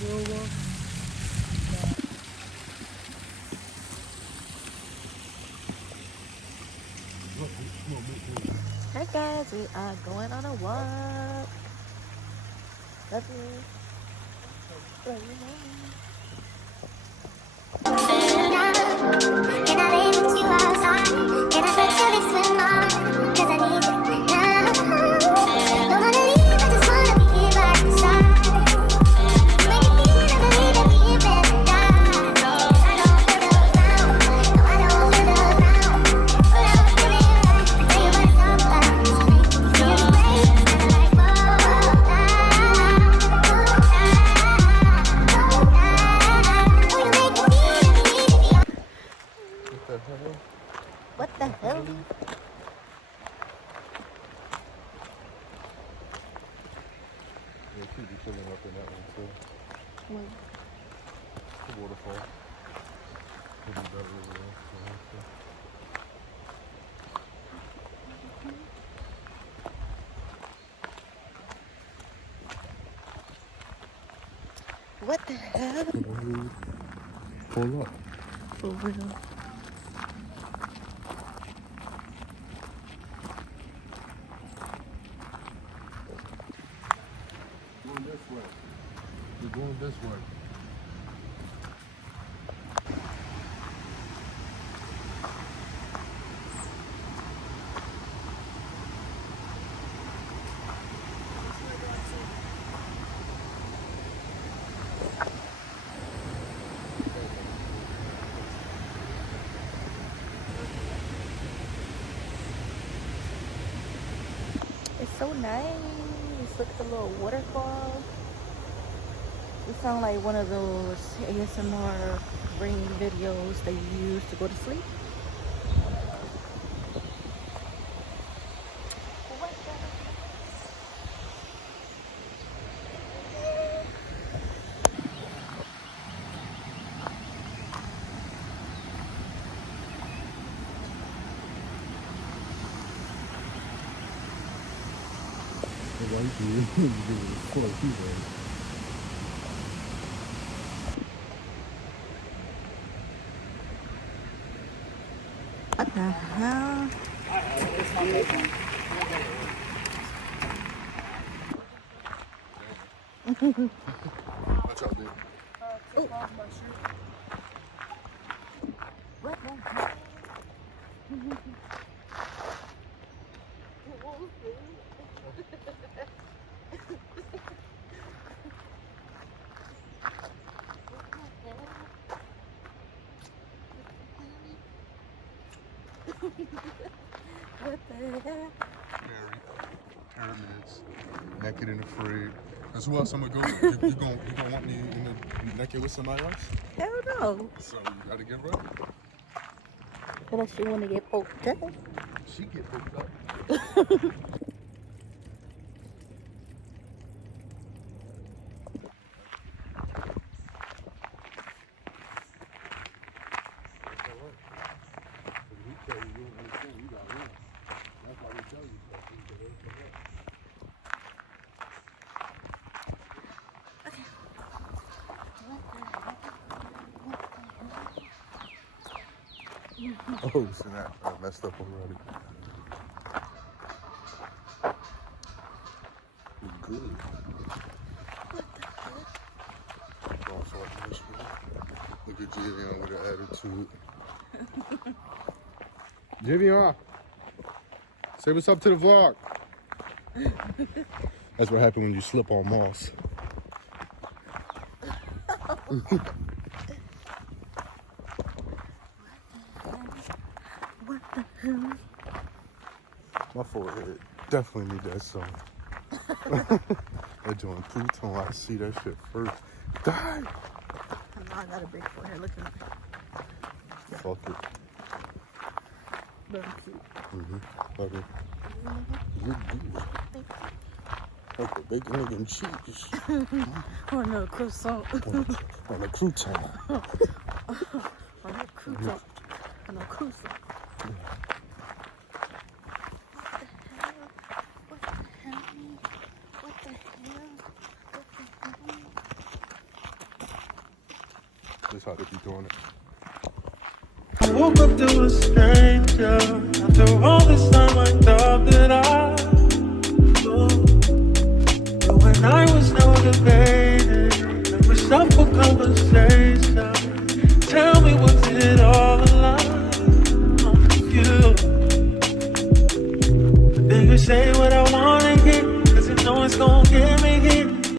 silver. Hey guys, we are going on a walk. Love you. Love you, Can I lay with you outside? Can I touch your lips with mine? 'Cause I need it now. Don't wanna leave, I just wanna be here by your side. Make me feel like we better die. I don't feel the ground. No, I don't feel the ground. But I'm feeling right. Tell you what I'm about. Feel the way. Like, whoa, what the hell? Yeah, could be chilling up in that one too. The waterfall. Could be better over there. What the hell? Pull up. For real. Going this way. You're going this way. It's so nice. Look at the little waterfall. It sounds like one of those ASMR rain videos they use to go to sleep. The white dude is full of people. What the hell? Watch out, dude. What the hell? What the hell? Pyramids, naked and afraid. That's who else I'm gonna go with. You gonna want me in the naked with somebody else? Hell no. So you gotta get ready. Unless you want to get poked up. She get hooked up. Oh snap, I messed up already. Good. Look at Javion with an attitude. Javion, say what's up to the vlog. That's what happened when you slip on moss. What the hell? My forehead definitely need that song. They're doing crouton. I see that shit first. Die! I know I got a big forehead. Look at me. Fuck it. Very cute. Fuck it. You're good. Like the bacon, egg, and cheese. On a croissant. On a crouton. On a croissant. On a croissant. What the hell? What the hell? What the hell? That's how they be doing it. I woke up to a stranger. After all this time I thought that I knew. But when I was motivated, it was up for conversation.